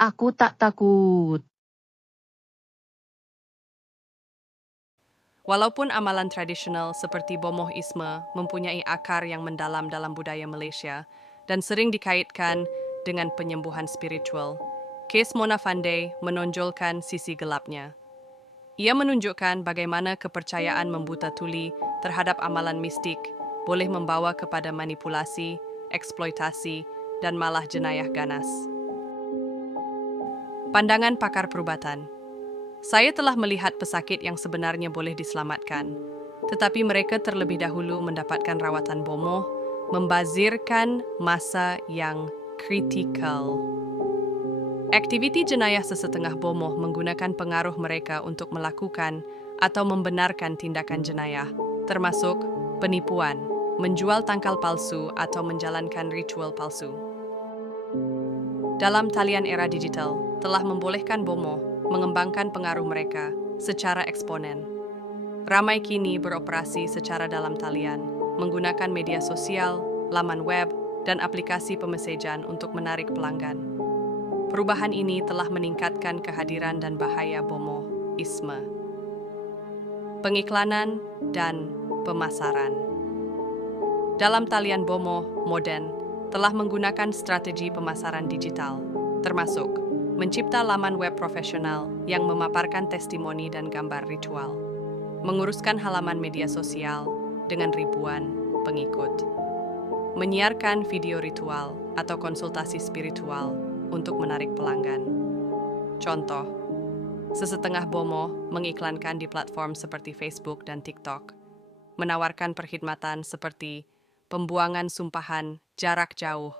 Aku tak takut. Walaupun amalan tradisional seperti bomohisme mempunyai akar yang mendalam dalam budaya Malaysia dan sering dikaitkan dengan penyembuhan spiritual, kes Mona Fandey menonjolkan sisi gelapnya. Ia menunjukkan bagaimana kepercayaan membuta tuli terhadap amalan mistik boleh membawa kepada manipulasi, eksploitasi, dan malah jenayah ganas. Pandangan pakar perubatan. Saya telah melihat pesakit yang sebenarnya boleh diselamatkan, tetapi mereka terlebih dahulu mendapatkan rawatan bomoh, membazirkan masa yang kritikal. Aktiviti jenayah sesetengah bomoh menggunakan pengaruh mereka untuk melakukan atau membenarkan tindakan jenayah, termasuk penipuan, menjual tangkal palsu atau menjalankan ritual palsu. Dalam talian era digital, telah membolehkan bomoh mengembangkan pengaruh mereka secara eksponen. Ramai kini beroperasi secara dalam talian, menggunakan media sosial, laman web, dan aplikasi pemesejan untuk menarik pelanggan. Perubahan ini telah meningkatkan kehadiran dan bahaya bomohisme. Pengiklanan dan pemasaran. Dalam talian bomoh modern, telah menggunakan strategi pemasaran digital, termasuk mencipta laman web profesional yang memaparkan testimoni dan gambar ritual, menguruskan halaman media sosial dengan ribuan pengikut, menyiarkan video ritual atau konsultasi spiritual untuk menarik pelanggan. Contoh, sesetengah bomoh mengiklankan di platform seperti Facebook dan TikTok, menawarkan perkhidmatan seperti pembuangan sumpahan jarak jauh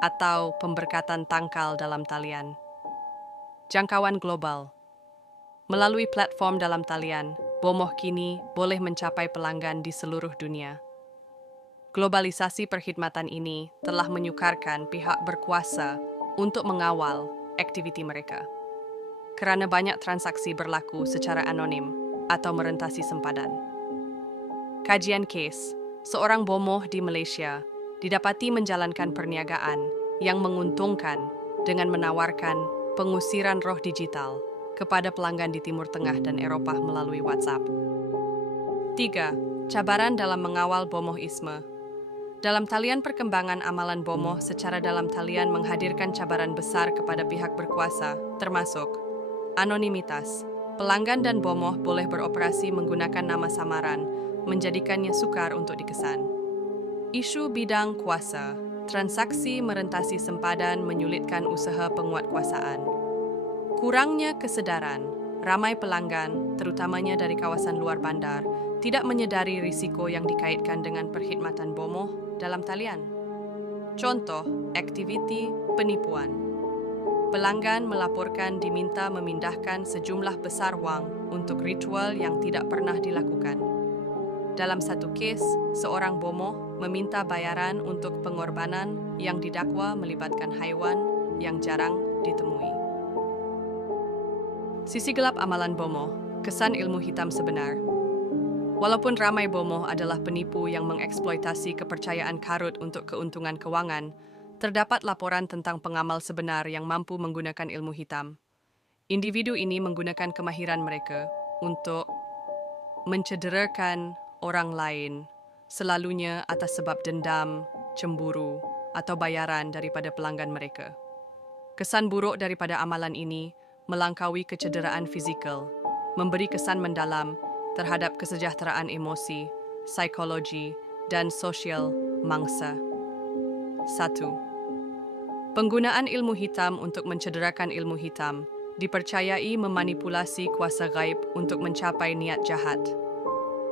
atau pemberkatan tangkal dalam talian. Jangkauan global. Melalui platform dalam talian, bomoh kini boleh mencapai pelanggan di seluruh dunia. Globalisasi perkhidmatan ini telah menyukarkan pihak berkuasa untuk mengawal aktiviti mereka. Kerana banyak transaksi berlaku secara anonim atau merentasi sempadan. Kajian kes, seorang bomoh di Malaysia didapati menjalankan perniagaan yang menguntungkan dengan menawarkan pengusiran roh digital kepada pelanggan di Timur Tengah dan Eropah melalui WhatsApp. 3. Cabaran dalam mengawal bomohisme. Dalam talian perkembangan amalan bomoh secara dalam talian menghadirkan cabaran besar kepada pihak berkuasa, termasuk anonimitas. Pelanggan dan bomoh boleh beroperasi menggunakan nama samaran, menjadikannya sukar untuk dikesan. Isu bidang kuasa, transaksi merentasi sempadan menyulitkan usaha penguatkuasaan. Kurangnya kesedaran, ramai pelanggan, terutamanya dari kawasan luar bandar, tidak menyedari risiko yang dikaitkan dengan perkhidmatan bomoh dalam talian. Contoh, aktiviti penipuan. Pelanggan melaporkan diminta memindahkan sejumlah besar wang untuk ritual yang tidak pernah dilakukan. Dalam satu kes, seorang bomoh meminta bayaran untuk pengorbanan yang didakwa melibatkan haiwan yang jarang ditemui. Sisi gelap amalan bomoh, kesan ilmu hitam sebenar. Walaupun ramai bomoh adalah penipu yang mengeksploitasi kepercayaan karut untuk keuntungan keuangan, terdapat laporan tentang pengamal sebenar yang mampu menggunakan ilmu hitam. Individu ini menggunakan kemahiran mereka untuk mencederakan orang lain, selalunya atas sebab dendam, cemburu, atau bayaran daripada pelanggan mereka. Kesan buruk daripada amalan ini melangkaui kecederaan fizikal, memberi kesan mendalam terhadap kesejahteraan emosi, psikologi, dan sosial mangsa. 1. Penggunaan ilmu hitam untuk mencederakan ilmu hitam dipercayai memanipulasi kuasa gaib untuk mencapai niat jahat.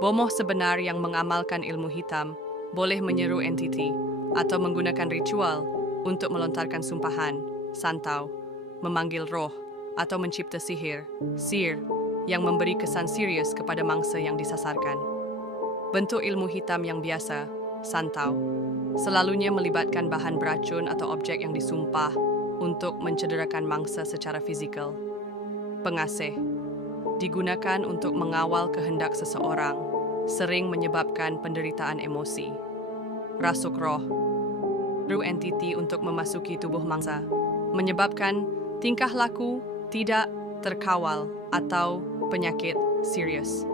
Bomoh sebenar yang mengamalkan ilmu hitam boleh menyeru entiti atau menggunakan ritual untuk melontarkan sumpahan, santau, memanggil roh, atau mencipta sihir, yang memberi kesan serius kepada mangsa yang disasarkan. Bentuk ilmu hitam yang biasa, santau, selalunya melibatkan bahan beracun atau objek yang disumpah untuk mencederakan mangsa secara fizikal. Pengasih, digunakan untuk mengawal kehendak seseorang, sering menyebabkan penderitaan emosi. Rasuk roh, entiti untuk memasuki tubuh mangsa, menyebabkan Tingkah laku tidak terkawal atau penyakit serius.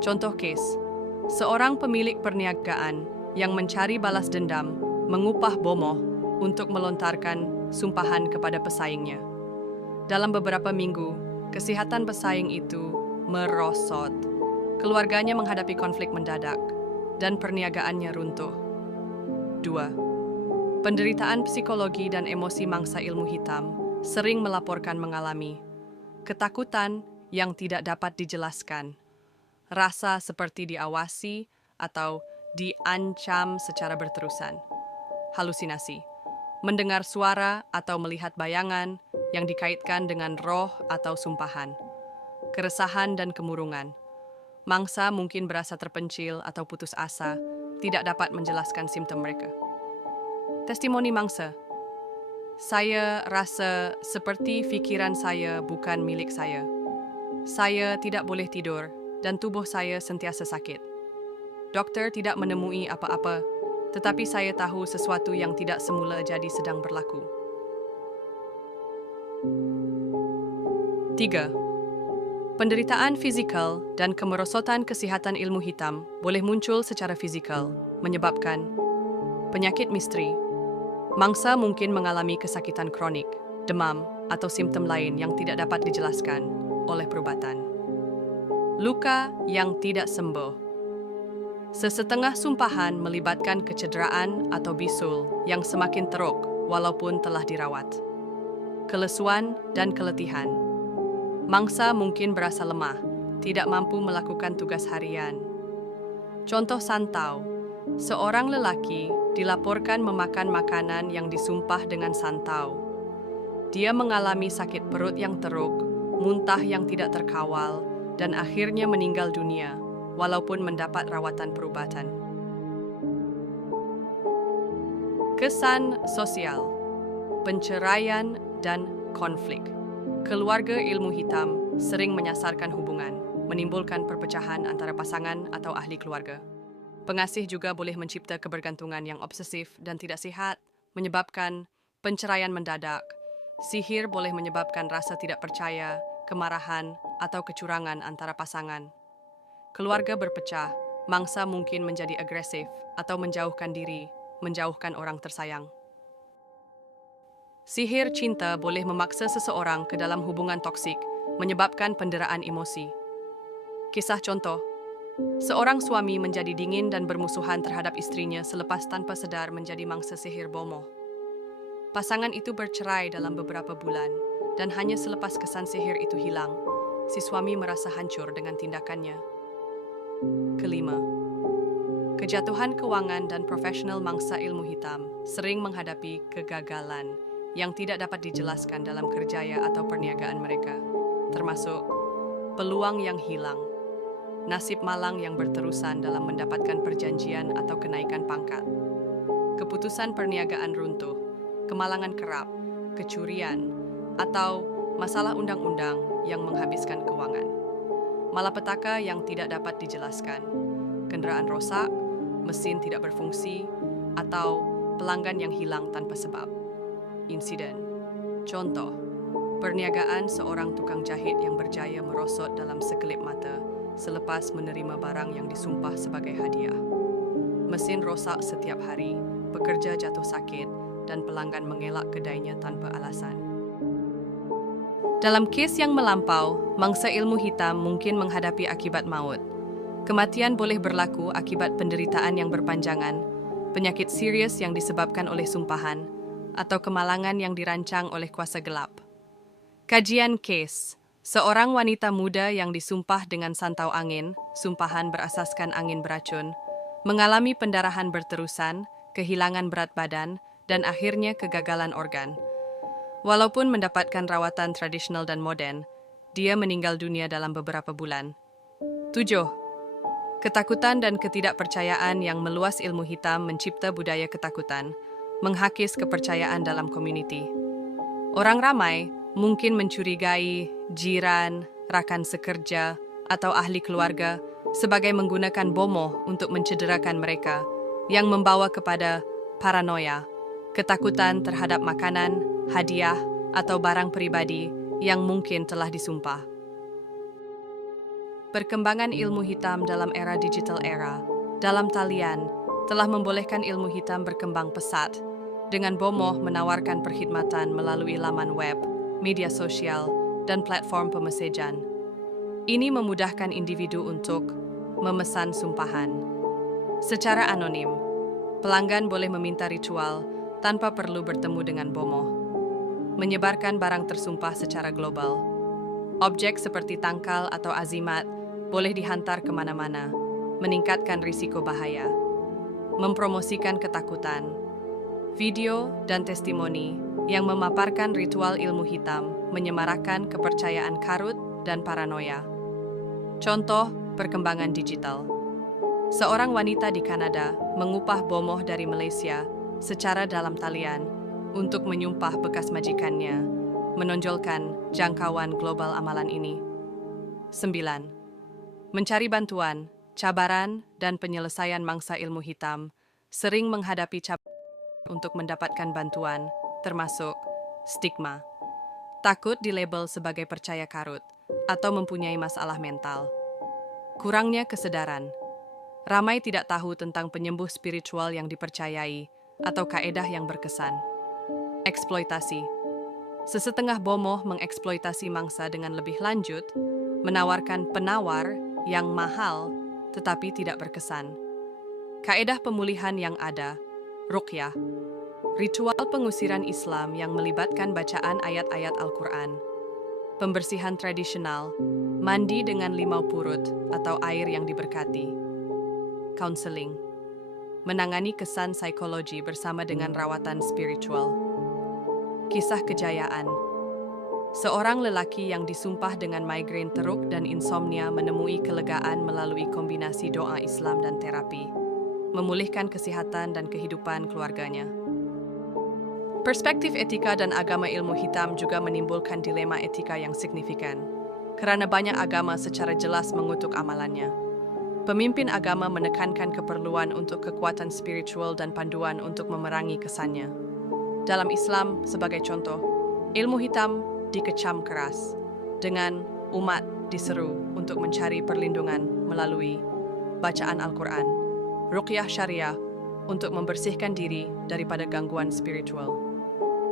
Contoh case, seorang pemilik perniagaan yang mencari balas dendam mengupah bomoh untuk melontarkan sumpahan kepada pesaingnya. Dalam beberapa minggu, kesehatan pesaing itu merosot. Keluarganya menghadapi konflik mendadak dan perniagaannya runtuh. 2. Penderitaan psikologi dan emosi mangsa ilmu hitam sering melaporkan mengalami ketakutan yang tidak dapat dijelaskan, rasa seperti diawasi atau diancam secara berterusan, halusinasi, mendengar suara atau melihat bayangan yang dikaitkan dengan roh atau sumpahan, keresahan dan kemurungan. Mangsa mungkin berasa terpencil atau putus asa, tidak dapat menjelaskan simptom mereka. Testimoni mangsa. Saya rasa seperti pikiran saya bukan milik saya. Saya tidak boleh tidur dan tubuh saya sentiasa sakit. Dokter tidak menemui apa-apa, tetapi saya tahu sesuatu yang tidak semula jadi sedang berlaku. 3. Penderitaan fizikal dan kemerosotan kesehatan ilmu hitam boleh muncul secara fizikal, menyebabkan penyakit misteri. Mangsa mungkin mengalami kesakitan kronik, demam, atau simptom lain yang tidak dapat dijelaskan oleh perubatan. Luka yang tidak sembuh. Sesetengah sumpahan melibatkan kecederaan atau bisul yang semakin teruk walaupun telah dirawat. Kelesuan dan keletihan. Mangsa mungkin berasa lemah, tidak mampu melakukan tugas harian. Contoh santau, seorang lelaki dilaporkan memakan makanan yang disumpah dengan santau. Dia mengalami sakit perut yang teruk, muntah yang tidak terkawal, dan akhirnya meninggal dunia, walaupun mendapat rawatan perubatan. Kesan sosial, penceraian dan konflik. Keluarga ilmu hitam sering menyasarkan hubungan, menimbulkan perpecahan antara pasangan atau ahli keluarga. Pengasih juga boleh mencipta kebergantungan yang obsesif dan tidak sehat, menyebabkan penceraian mendadak. Sihir boleh menyebabkan rasa tidak percaya, kemarahan, atau kecurangan antara pasangan. Keluarga berpecah, mangsa mungkin menjadi agresif atau menjauhkan diri, menjauhkan orang tersayang. Sihir cinta boleh memaksa seseorang ke dalam hubungan toksik, menyebabkan penderitaan emosi. Kisah contoh, seorang suami menjadi dingin dan bermusuhan terhadap istrinya selepas tanpa sadar menjadi mangsa sihir bomoh. Pasangan itu bercerai dalam beberapa bulan, dan hanya selepas kesan sihir itu hilang, si suami merasa hancur dengan tindakannya. Kelima, kejatuhan keuangan dan profesional mangsa ilmu hitam sering menghadapi kegagalan yang tidak dapat dijelaskan dalam kerjaya atau perniagaan mereka, termasuk peluang yang hilang, nasib malang yang berterusan dalam mendapatkan perjanjian atau kenaikan pangkat, keputusan perniagaan runtuh, kemalangan kerap, kecurian, atau masalah undang-undang yang menghabiskan keuangan, malapetaka yang tidak dapat dijelaskan, kendaraan rosak, mesin tidak berfungsi, atau pelanggan yang hilang tanpa sebab. Insiden. Contoh, perniagaan seorang tukang jahit yang berjaya merosot dalam sekelip mata selepas menerima barang yang disumpah sebagai hadiah. Mesin rosak setiap hari, pekerja jatuh sakit, dan pelanggan mengelak kedainya tanpa alasan. Dalam kes yang melampau, mangsa ilmu hitam mungkin menghadapi akibat maut. Kematian boleh berlaku akibat penderitaan yang berpanjangan, penyakit serius yang disebabkan oleh sumpahan, atau kemalangan yang dirancang oleh kuasa gelap. Kajian kes, seorang wanita muda yang disumpah dengan santau angin, sumpahan berasaskan angin beracun, mengalami pendarahan berterusan, kehilangan berat badan, dan akhirnya kegagalan organ. Walaupun mendapatkan rawatan tradisional dan modern, dia meninggal dunia dalam beberapa bulan. 7. Ketakutan dan ketidakpercayaan yang meluas ilmu hitam mencipta budaya ketakutan, menghakis kepercayaan dalam komuniti. Orang ramai mungkin mencurigai jiran, rakan sekerja, atau ahli keluarga sebagai menggunakan bomoh untuk mencederakan mereka, yang membawa kepada paranoia, ketakutan terhadap makanan, hadiah, atau barang pribadi yang mungkin telah disumpah. Perkembangan ilmu hitam dalam era digital dalam talian, telah membolehkan ilmu hitam berkembang pesat, dengan Bomoh menawarkan perkhidmatan melalui laman web, media sosial, dan platform pemesejan. Ini memudahkan individu untuk memesan sumpahan. Secara anonim, pelanggan boleh meminta ritual tanpa perlu bertemu dengan Bomoh. Menyebarkan barang tersumpah secara global. Objek seperti tangkal atau azimat boleh dihantar kemana-mana, meningkatkan risiko bahaya. Mempromosikan ketakutan. Video dan testimoni yang memaparkan ritual ilmu hitam menyemarakan kepercayaan karut dan paranoia. Contoh perkembangan digital. Seorang wanita di Kanada mengupah Bomoh dari Malaysia secara dalam talian untuk menyumpah bekas majikannya, menonjolkan jangkauan global amalan ini. 9. Mencari bantuan, cabaran, dan penyelesaian mangsa ilmu hitam sering menghadapi cabaran untuk mendapatkan bantuan, termasuk stigma, takut dilabel sebagai percaya karut, atau mempunyai masalah mental. Kurangnya kesedaran. Ramai tidak tahu tentang penyembuh spiritual yang dipercayai atau kaedah yang berkesan. Eksploitasi. Sesetengah Bomoh mengeksploitasi mangsa dengan lebih lanjut, menawarkan penawar yang mahal tetapi tidak berkesan. Kaedah pemulihan yang ada, ruqyah, ritual pengusiran Islam yang melibatkan bacaan ayat-ayat Al-Quran, pembersihan tradisional, mandi dengan limau purut atau air yang diberkati, counseling, menangani kesan psikologi bersama dengan rawatan spiritual. Kisah kejayaan. Seorang lelaki yang disumpah dengan migrain teruk dan insomnia menemui kelegaan melalui kombinasi doa Islam dan terapi, memulihkan kesehatan dan kehidupan keluarganya. Perspektif etika dan agama ilmu hitam juga menimbulkan dilema etika yang signifikan, karena banyak agama secara jelas mengutuk amalannya. Pemimpin agama menekankan keperluan untuk kekuatan spiritual dan panduan untuk memerangi kesannya. Dalam Islam, sebagai contoh, ilmu hitam dikecam keras, dengan umat diseru untuk mencari perlindungan melalui bacaan Al-Quran, ruqyah syariah untuk membersihkan diri daripada gangguan spiritual.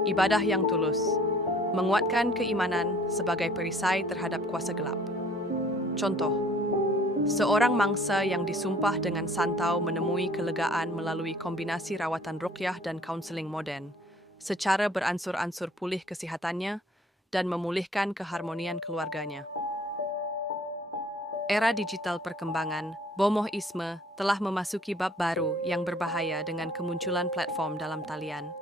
Ibadah yang tulus, menguatkan keimanan sebagai perisai terhadap kuasa gelap. Contoh, seorang mangsa yang disumpah dengan santau menemui kelegaan melalui kombinasi rawatan ruqyah dan kaunseling moden, secara beransur-ansur pulih kesehatannya dan memulihkan keharmonian keluarganya. Era digital perkembangan, Bomohisme telah memasuki bab baru yang berbahaya dengan kemunculan platform dalam talian.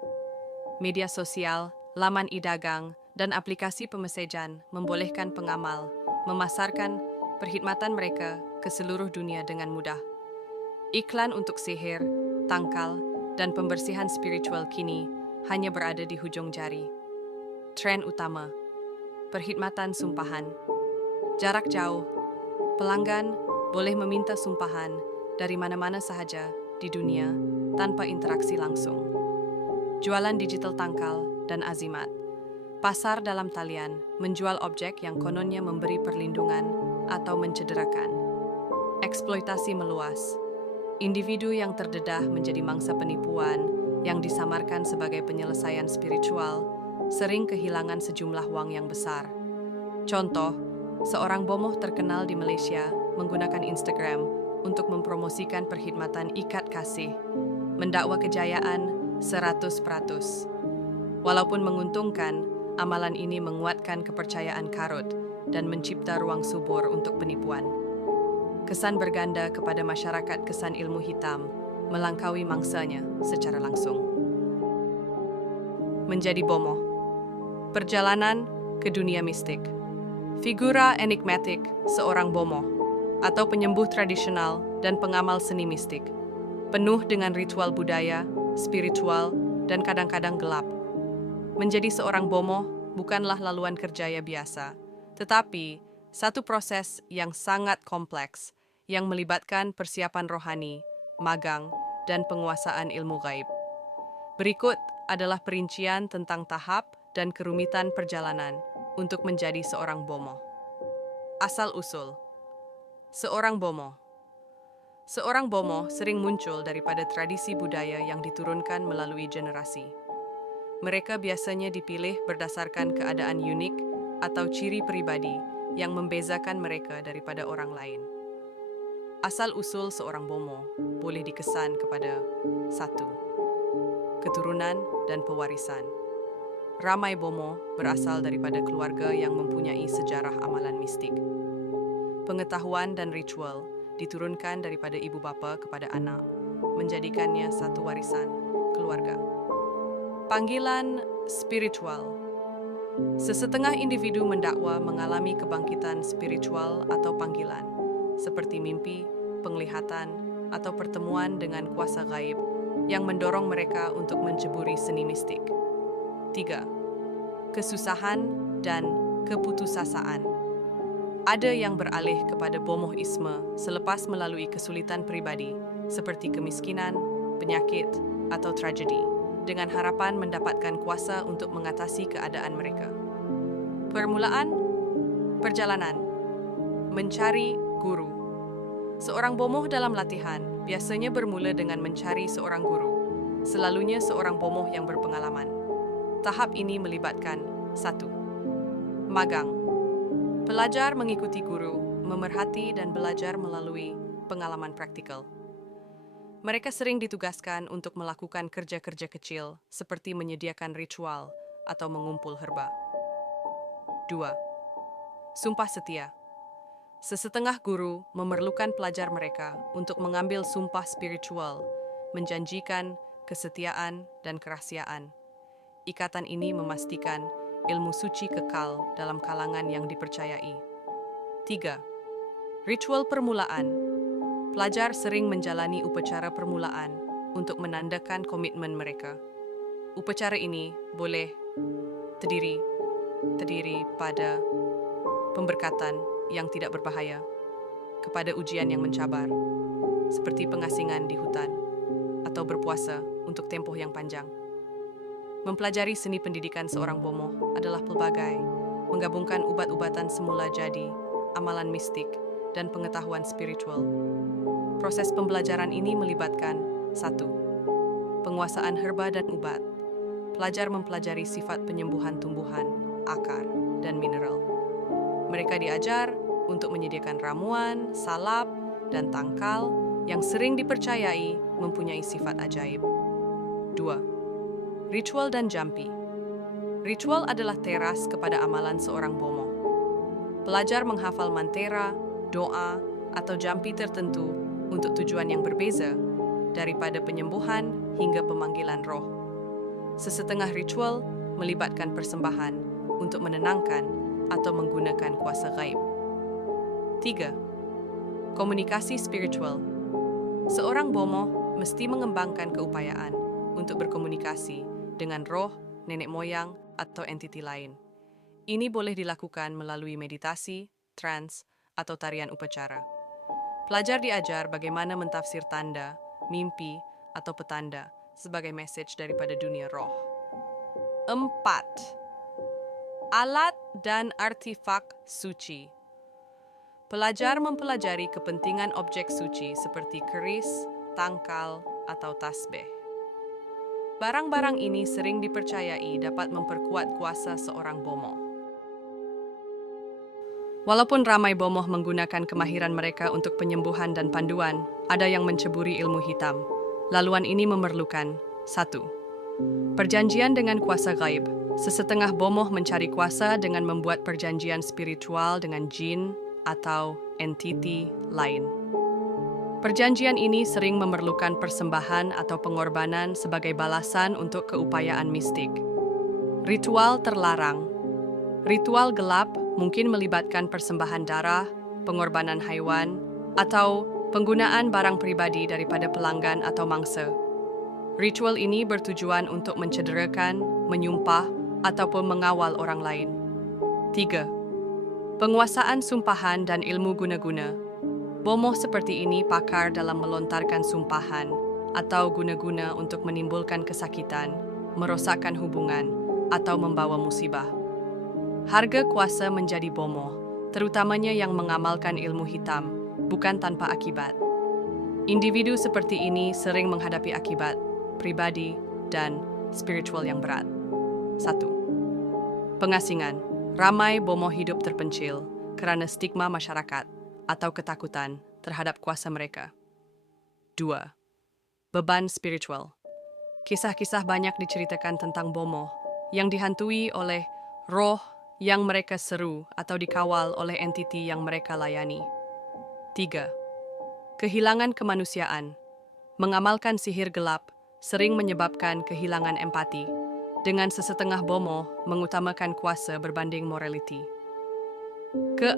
Media sosial, laman e-dagang, dan aplikasi pemesejan membolehkan pengamal memasarkan perkhidmatan mereka ke seluruh dunia dengan mudah. Iklan untuk sihir, tangkal, dan pembersihan spiritual kini hanya berada di hujung jari. Tren utama, perkhidmatan sumpahan. Jarak jauh, pelanggan boleh meminta sumpahan dari mana-mana sahaja di dunia tanpa interaksi langsung. Jualan digital tangkal dan azimat. Pasar dalam talian menjual objek yang kononnya memberi perlindungan atau mencederakan. Eksploitasi meluas. Individu yang terdedah menjadi mangsa penipuan yang disamarkan sebagai penyelesaian spiritual sering kehilangan sejumlah wang yang besar. Contoh, seorang Bomoh terkenal di Malaysia menggunakan Instagram untuk mempromosikan perkhidmatan ikat kasih, mendakwa kejayaan 100%. Walaupun menguntungkan, amalan ini menguatkan kepercayaan karut dan mencipta ruang subur untuk penipuan. Kesan berganda kepada masyarakat kesan ilmu hitam melangkaui mangsanya secara langsung. Menjadi Bomoh. Perjalanan ke dunia mistik. Figura enigmatik seorang Bomoh atau penyembuh tradisional dan pengamal seni mistik, penuh dengan ritual budaya, spiritual, dan kadang-kadang gelap. Menjadi seorang Bomoh bukanlah laluan kerjaya biasa, tetapi satu proses yang sangat kompleks yang melibatkan persiapan rohani, magang, dan penguasaan ilmu gaib. Berikut adalah perincian tentang tahap dan kerumitan perjalanan untuk menjadi seorang bomoh. Asal-usul seorang bomoh. Seorang bomoh sering muncul daripada tradisi budaya yang diturunkan melalui generasi. Mereka biasanya dipilih berdasarkan keadaan unik atau ciri pribadi yang membezakan mereka daripada orang lain. Asal-usul seorang bomoh boleh dikesan kepada 1. Keturunan dan pewarisan. Ramai bomoh berasal daripada keluarga yang mempunyai sejarah amalan mistik. Pengetahuan dan ritual diturunkan daripada ibu bapa kepada anak, menjadikannya satu warisan keluarga. Panggilan spiritual. Sesetengah individu mendakwa mengalami kebangkitan spiritual atau panggilan, seperti mimpi, penglihatan, atau pertemuan dengan kuasa gaib yang mendorong mereka untuk menceburi seni mistik. 3. Kesusahan dan keputusasaan. Ada yang beralih kepada bomohisme selepas melalui kesulitan pribadi seperti kemiskinan, penyakit, atau tragedi, dengan harapan mendapatkan kuasa untuk mengatasi keadaan mereka. Permulaan perjalanan mencari guru. Seorang bomoh dalam latihan biasanya bermula dengan mencari seorang guru, selalunya seorang bomoh yang berpengalaman. Tahap ini melibatkan 1. Magang. Pelajar mengikuti guru, memerhati dan belajar melalui pengalaman praktikal. Mereka sering ditugaskan untuk melakukan kerja-kerja kecil seperti menyediakan ritual atau mengumpul herba. 2. Sumpah setia. Sesetengah guru memerlukan pelajar mereka untuk mengambil sumpah spiritual, menjanjikan kesetiaan dan kerahasiaan. Ikatan ini memastikan ilmu suci kekal dalam kalangan yang dipercayai. 3. Ritual permulaan. Pelajar sering menjalani upacara permulaan untuk menandakan komitmen mereka. Upacara ini boleh terdiri pada pemberkatan yang tidak berbahaya, kepada ujian yang mencabar, seperti pengasingan di hutan, atau berpuasa untuk tempoh yang panjang. Mempelajari seni pendidikan seorang bomoh adalah pelbagai, menggabungkan ubat-ubatan semula jadi, amalan mistik, dan pengetahuan spiritual. Proses pembelajaran ini melibatkan 1. Penguasaan herba dan ubat. Pelajar mempelajari sifat penyembuhan tumbuhan, akar, dan mineral. Mereka diajar untuk menyediakan ramuan, salap, dan tangkal yang sering dipercayai mempunyai sifat ajaib. 2. Ritual dan jampi. Ritual adalah teras kepada amalan seorang bomoh. Pelajar menghafal mantera, doa, atau jampi tertentu untuk tujuan yang berbeza, daripada penyembuhan hingga pemanggilan roh. Sesetengah ritual melibatkan persembahan untuk menenangkan atau menggunakan kuasa gaib. 3. Komunikasi spiritual. Seorang bomoh mesti mengembangkan keupayaan untuk berkomunikasi dengan roh, nenek moyang, atau entiti lain. Ini boleh dilakukan melalui meditasi, trance, atau tarian upacara. Pelajar diajar bagaimana mentafsir tanda, mimpi, atau petanda sebagai message daripada dunia roh. 4. Alat dan artifak suci. Pelajar mempelajari kepentingan objek suci seperti keris, tangkal, atau tasbih. Barang-barang ini sering dipercayai dapat memperkuat kuasa seorang bomoh. Walaupun ramai bomoh menggunakan kemahiran mereka untuk penyembuhan dan panduan, ada yang menceburi ilmu hitam. Laluan ini memerlukan 1. Perjanjian dengan kuasa gaib. Sesetengah bomoh mencari kuasa dengan membuat perjanjian spiritual dengan jin atau entiti lain. Perjanjian ini sering memerlukan persembahan atau pengorbanan sebagai balasan untuk keupayaan mistik. Ritual terlarang. Ritual gelap mungkin melibatkan persembahan darah, pengorbanan haiwan, atau penggunaan barang pribadi daripada pelanggan atau mangsa. Ritual ini bertujuan untuk mencederakan, menyumpah, ataupun mengawal orang lain. 3. Penguasaan sumpahan dan ilmu guna-guna. Bomoh seperti ini pakar dalam melontarkan sumpahan atau guna-guna untuk menimbulkan kesakitan, merosakkan hubungan, atau membawa musibah. Harga kuasa menjadi bomoh, terutamanya yang mengamalkan ilmu hitam, bukan tanpa akibat. Individu seperti ini sering menghadapi akibat pribadi dan spiritual yang berat. 1. Pengasingan. Ramai bomoh hidup terpencil karena stigma masyarakat atau ketakutan terhadap kuasa mereka. 2. Beban spiritual. Kisah-kisah banyak diceritakan tentang bomoh yang dihantui oleh roh yang mereka seru atau dikawal oleh entiti yang mereka layani. 3. Kehilangan kemanusiaan. Mengamalkan sihir gelap sering menyebabkan kehilangan empati, dengan sesetengah bomoh mengutamakan kuasa berbanding morality. 4.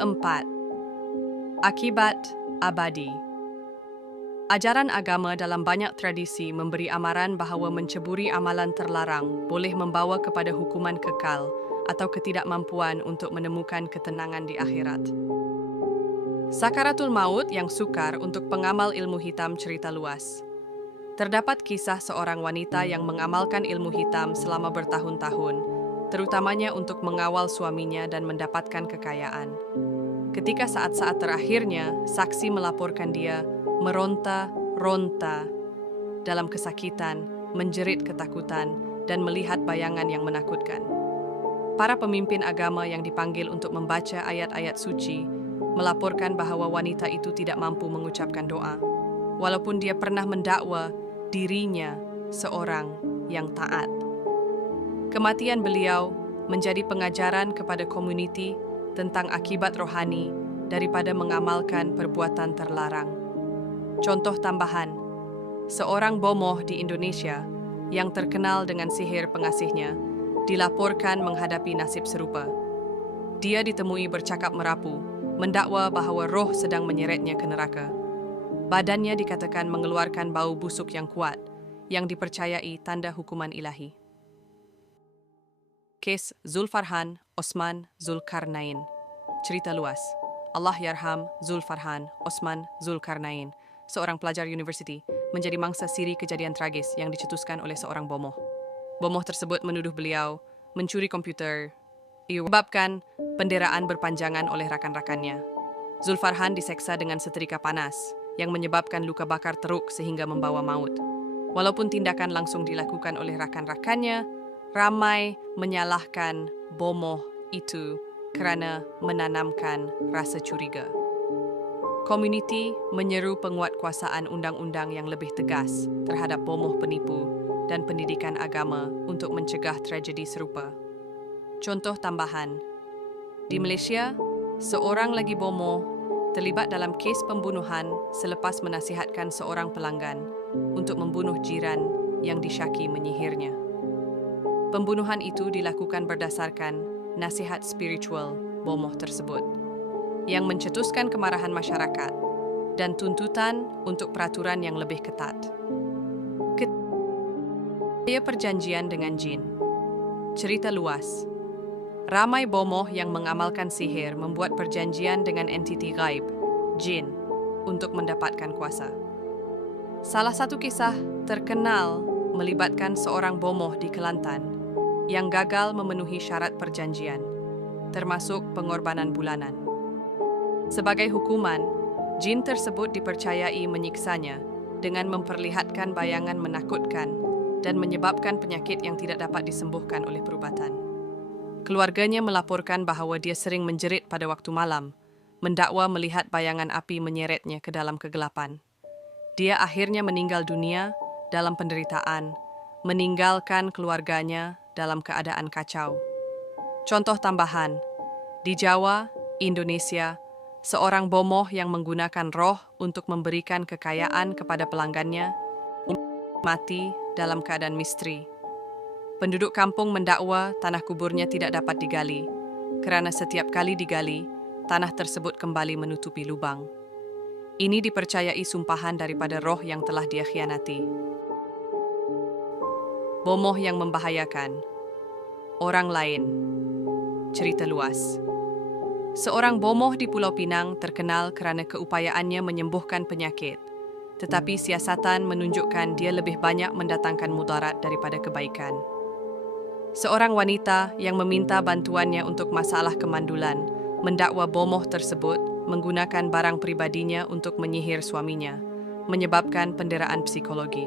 Akibat abadi. Ajaran agama dalam banyak tradisi memberi amaran bahawa menceburi amalan terlarang boleh membawa kepada hukuman kekal atau ketidakmampuan untuk menemukan ketenangan di akhirat. Sakaratul maut yang sukar untuk pengamal ilmu hitam cerita luas. Terdapat kisah seorang wanita yang mengamalkan ilmu hitam selama bertahun-tahun, terutamanya untuk mengawal suaminya dan mendapatkan kekayaan. Ketika saat-saat terakhirnya, saksi melaporkan dia meronta-ronta dalam kesakitan, menjerit ketakutan, dan melihat bayangan yang menakutkan. Para pemimpin agama yang dipanggil untuk membaca ayat-ayat suci melaporkan bahawa wanita itu tidak mampu mengucapkan doa, walaupun dia pernah mendakwa dirinya seorang yang taat. Kematian beliau menjadi pengajaran kepada komuniti tentang akibat rohani daripada mengamalkan perbuatan terlarang. Contoh tambahan, seorang bomoh di Indonesia yang terkenal dengan sihir pengasihnya dilaporkan menghadapi nasib serupa. Dia ditemui bercakap merapu, mendakwa bahawa roh sedang menyeretnya ke neraka. Badannya dikatakan mengeluarkan bau busuk yang kuat, yang dipercayai tanda hukuman ilahi. Kes Zulfarhan Osman Zulkarnain. Cerita luas. Allah yarham Zulfarhan Osman Zulkarnain, seorang pelajar universiti, menjadi mangsa siri kejadian tragis yang dicetuskan oleh seorang bomoh. Bomoh tersebut menuduh beliau mencuri komputer, menyebabkan penderaan berpanjangan oleh rakan-rakannya. Zulfarhan diseksa dengan setrika panas yang menyebabkan luka bakar teruk sehingga membawa maut. Walaupun tindakan langsung dilakukan oleh rakan-rakannya, ramai menyalahkan bomoh itu kerana menanamkan rasa curiga. Komuniti menyeru penguatkuasaan undang-undang yang lebih tegas terhadap bomoh penipu dan pendidikan agama untuk mencegah tragedi serupa. Contoh tambahan, di Malaysia, seorang lagi bomoh terlibat dalam kes pembunuhan selepas menasihatkan seorang pelanggan untuk membunuh jiran yang disyaki menyihirnya. Pembunuhan itu dilakukan berdasarkan nasihat spiritual bomoh tersebut, yang mencetuskan kemarahan masyarakat dan tuntutan untuk peraturan yang lebih ketat. Ketiga, perjanjian dengan jin. Cerita luas. Ramai bomoh yang mengamalkan sihir membuat perjanjian dengan entiti gaib, jin, untuk mendapatkan kuasa. Salah satu kisah terkenal melibatkan seorang bomoh di Kelantan yang gagal memenuhi syarat perjanjian, termasuk pengorbanan bulanan. Sebagai hukuman, jin tersebut dipercayai menyiksanya dengan memperlihatkan bayangan menakutkan dan menyebabkan penyakit yang tidak dapat disembuhkan oleh perubatan. Keluarganya melaporkan bahawa dia sering menjerit pada waktu malam, mendakwa melihat bayangan api menyeretnya ke dalam kegelapan. Dia akhirnya meninggal dunia dalam penderitaan, meninggalkan keluarganya dalam keadaan kacau. Contoh tambahan, di Jawa, Indonesia, seorang bomoh yang menggunakan roh untuk memberikan kekayaan kepada pelanggannya mati dalam keadaan misteri. Penduduk kampung mendakwa tanah kuburnya tidak dapat digali, kerana setiap kali digali, tanah tersebut kembali menutupi lubang. Ini dipercayai sumpahan daripada roh yang telah dia khianati. Bomoh yang membahayakan. Orang lain. Cerita luas. Seorang bomoh di Pulau Pinang terkenal kerana keupayaannya menyembuhkan penyakit, tetapi siasatan menunjukkan dia lebih banyak mendatangkan mudarat daripada kebaikan. Seorang wanita yang meminta bantuannya untuk masalah kemandulan mendakwa bomoh tersebut menggunakan barang pribadinya untuk menyihir suaminya, menyebabkan penderitaan psikologi.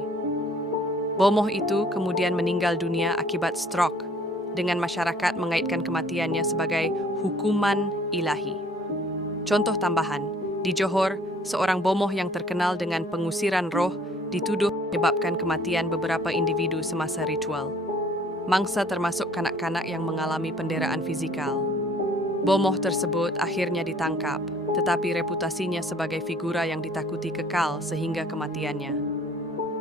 Bomoh itu kemudian meninggal dunia akibat stroke, dengan masyarakat mengaitkan kematiannya sebagai hukuman ilahi. Contoh tambahan, di Johor, seorang bomoh yang terkenal dengan pengusiran roh dituduh menyebabkan kematian beberapa individu semasa ritual. Mangsa termasuk kanak-kanak yang mengalami penderitaan fizikal. Bomoh tersebut akhirnya ditangkap, tetapi reputasinya sebagai figura yang ditakuti kekal sehingga kematiannya.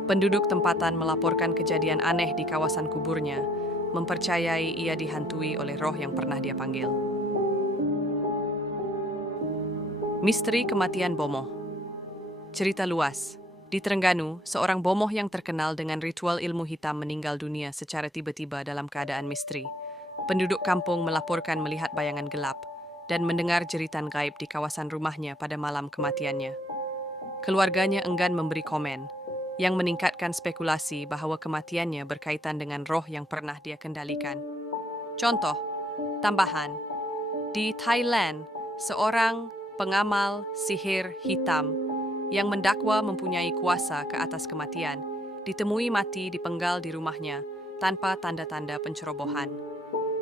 Penduduk tempatan melaporkan kejadian aneh di kawasan kuburnya, mempercayai ia dihantui oleh roh yang pernah dia panggil. Misteri kematian bomoh. Cerita luas. Di Terengganu, seorang bomoh yang terkenal dengan ritual ilmu hitam meninggal dunia secara tiba-tiba dalam keadaan misteri. Penduduk kampung melaporkan melihat bayangan gelap dan mendengar jeritan gaib di kawasan rumahnya pada malam kematiannya. Keluarganya enggan memberi komen, yang meningkatkan spekulasi bahwa kematiannya berkaitan dengan roh yang pernah dia kendalikan. Contoh, tambahan, di Thailand, seorang pengamal sihir hitam yang mendakwa mempunyai kuasa ke atas kematian, ditemui mati dipenggal di rumahnya tanpa tanda-tanda pencerobohan.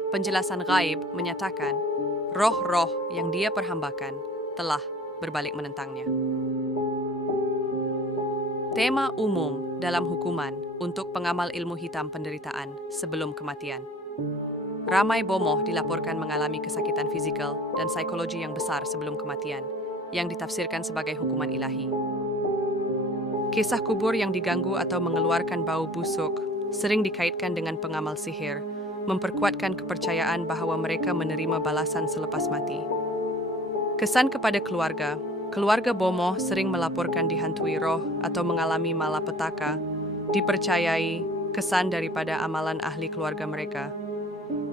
Penjelasan gaib menyatakan, roh-roh yang dia perhambakan telah berbalik menentangnya. Tema umum dalam hukuman untuk pengamal ilmu hitam penderitaan sebelum kematian. Ramai bomoh dilaporkan mengalami kesakitan fizikal dan psikologi yang besar sebelum kematian, yang ditafsirkan sebagai hukuman ilahi. Kisah kubur yang diganggu atau mengeluarkan bau busuk sering dikaitkan dengan pengamal sihir, memperkuatkan kepercayaan bahwa mereka menerima balasan selepas mati. Kesan kepada keluarga. Keluarga bomoh sering melaporkan dihantui roh atau mengalami malapetaka, dipercayai kesan daripada amalan ahli keluarga mereka.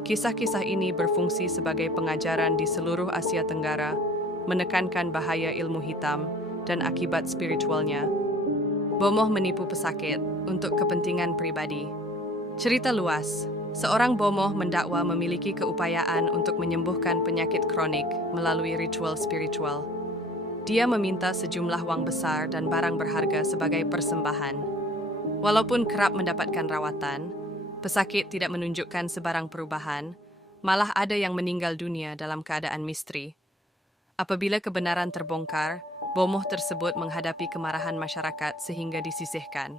Kisah-kisah ini berfungsi sebagai pengajaran di seluruh Asia Tenggara, menekankan bahaya ilmu hitam dan akibat spiritualnya. Bomoh menipu pesakit untuk kepentingan pribadi. Cerita luas, seorang bomoh mendakwa memiliki keupayaan untuk menyembuhkan penyakit kronik melalui ritual spiritual. Dia meminta sejumlah wang besar dan barang berharga sebagai persembahan. Walaupun kerap mendapatkan rawatan, pesakit tidak menunjukkan sebarang perubahan, malah ada yang meninggal dunia dalam keadaan misteri. Apabila kebenaran terbongkar, bomoh tersebut menghadapi kemarahan masyarakat sehingga disisihkan.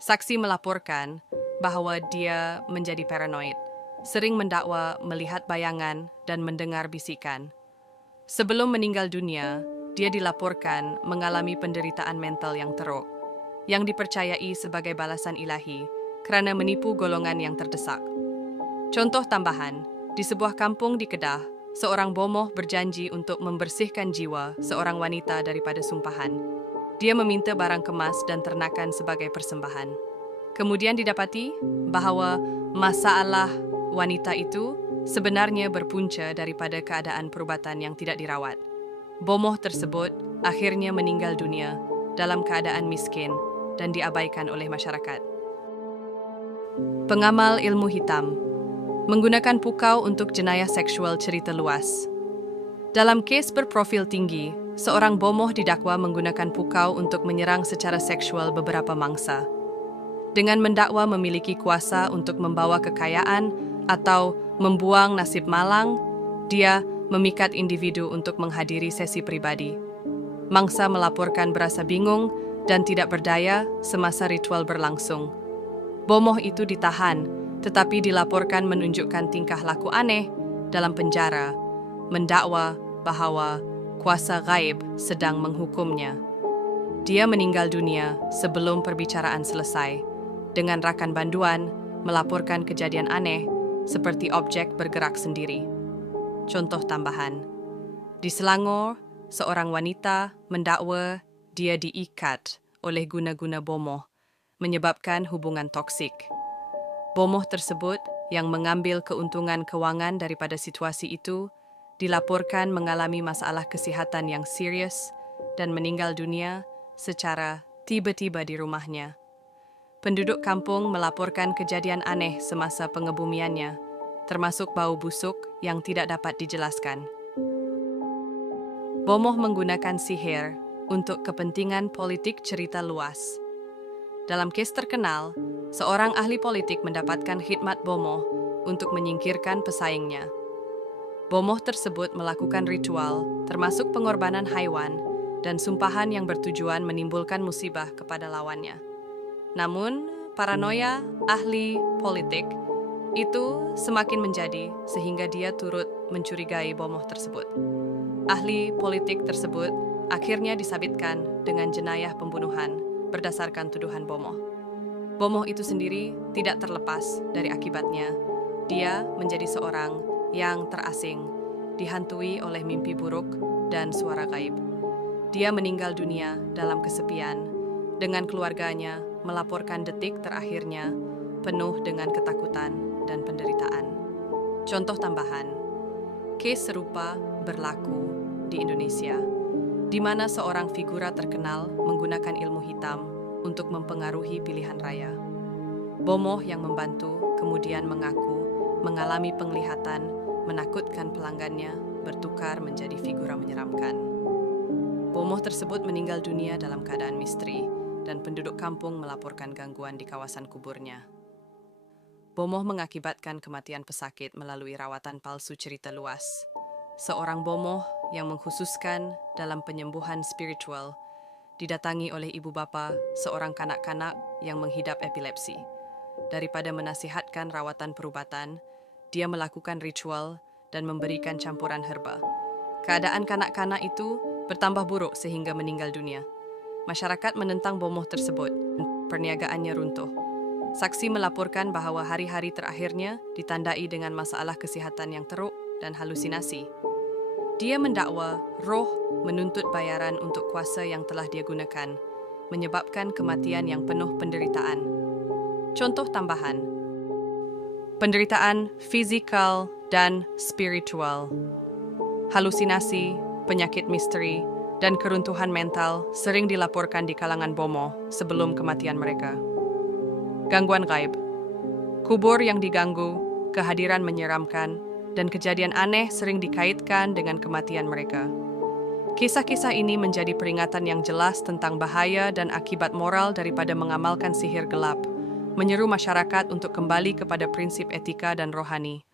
Saksi melaporkan bahwa dia menjadi paranoid, sering mendakwa melihat bayangan dan mendengar bisikan. Sebelum meninggal dunia, dia dilaporkan mengalami penderitaan mental yang teruk, yang dipercayai sebagai balasan ilahi kerana menipu golongan yang terdesak. Contoh tambahan, di sebuah kampung di Kedah, seorang bomoh berjanji untuk membersihkan jiwa seorang wanita daripada sumpahan. Dia meminta barang kemas dan ternakan sebagai persembahan. Kemudian didapati bahawa masalah wanita itu sebenarnya berpunca daripada keadaan perubatan yang tidak dirawat. Bomoh tersebut akhirnya meninggal dunia dalam keadaan miskin dan diabaikan oleh masyarakat. Pengamal ilmu hitam menggunakan pukau untuk jenayah seksual cerita luas. Dalam kes berprofil tinggi, seorang bomoh didakwa menggunakan pukau untuk menyerang secara seksual beberapa mangsa. Dengan mendakwa memiliki kuasa untuk membawa kekayaan atau membuang nasib malang, dia memikat individu untuk menghadiri sesi pribadi. Mangsa melaporkan berasa bingung dan tidak berdaya semasa ritual berlangsung. Bomoh itu ditahan, tetapi dilaporkan menunjukkan tingkah laku aneh dalam penjara, mendakwa bahawa kuasa gaib sedang menghukumnya. Dia meninggal dunia sebelum perbicaraan selesai, dengan rakan banduan melaporkan kejadian aneh seperti objek bergerak sendiri. Contoh tambahan, di Selangor, seorang wanita mendakwa dia diikat oleh guna-guna bomoh, menyebabkan hubungan toksik. Bomoh tersebut yang mengambil keuntungan kewangan daripada situasi itu dilaporkan mengalami masalah kesihatan yang serius dan meninggal dunia secara tiba-tiba di rumahnya. Penduduk kampung melaporkan kejadian aneh semasa pengebumiannya, termasuk bau busuk yang tidak dapat dijelaskan. Bomoh menggunakan sihir untuk kepentingan politik cerita luas. Dalam kes terkenal, seorang ahli politik mendapatkan khidmat Bomoh untuk menyingkirkan pesaingnya. Bomoh tersebut melakukan ritual, termasuk pengorbanan haiwan, dan sumpahan yang bertujuan menimbulkan musibah kepada lawannya. Namun, paranoia ahli politik itu semakin menjadi sehingga dia turut mencurigai Bomoh tersebut. Ahli politik tersebut akhirnya disabitkan dengan jenayah pembunuhan berdasarkan tuduhan Bomoh. Bomoh itu sendiri tidak terlepas dari akibatnya. Dia menjadi seorang yang terasing, dihantui oleh mimpi buruk dan suara gaib. Dia meninggal dunia dalam kesepian, dengan keluarganya melaporkan detik terakhirnya penuh dengan ketakutan dan penderitaan. Contoh tambahan, kes serupa berlaku di Indonesia, di mana seorang figura terkenal menggunakan ilmu hitam untuk mempengaruhi pilihan raya. Bomoh yang membantu kemudian mengaku mengalami penglihatan menakutkan pelanggannya bertukar menjadi figura menyeramkan. Bomoh tersebut meninggal dunia dalam keadaan misteri dan penduduk kampung melaporkan gangguan di kawasan kuburnya. Bomoh mengakibatkan kematian pesakit melalui rawatan palsu cerita luas. Seorang bomoh yang mengkhususkan dalam penyembuhan spiritual didatangi oleh ibu bapa seorang kanak-kanak yang menghidap epilepsi. Daripada menasihatkan rawatan perubatan, dia melakukan ritual dan memberikan campuran herba. Keadaan kanak-kanak itu bertambah buruk sehingga meninggal dunia. Masyarakat menentang bomoh tersebut, perniagaannya runtuh. Saksi melaporkan bahwa hari-hari terakhirnya ditandai dengan masalah kesihatan yang teruk dan halusinasi. Dia mendakwa roh menuntut bayaran untuk kuasa yang telah dia gunakan, menyebabkan kematian yang penuh penderitaan. Contoh tambahan, penderitaan fisikal dan spiritual, halusinasi, penyakit misteri, dan keruntuhan mental sering dilaporkan di kalangan bomoh sebelum kematian mereka. Gangguan gaib, kubur yang diganggu, kehadiran menyeramkan, dan kejadian aneh sering dikaitkan dengan kematian mereka. Kisah-kisah ini menjadi peringatan yang jelas tentang bahaya dan akibat moral daripada mengamalkan sihir gelap, menyeru masyarakat untuk kembali kepada prinsip etika dan rohani.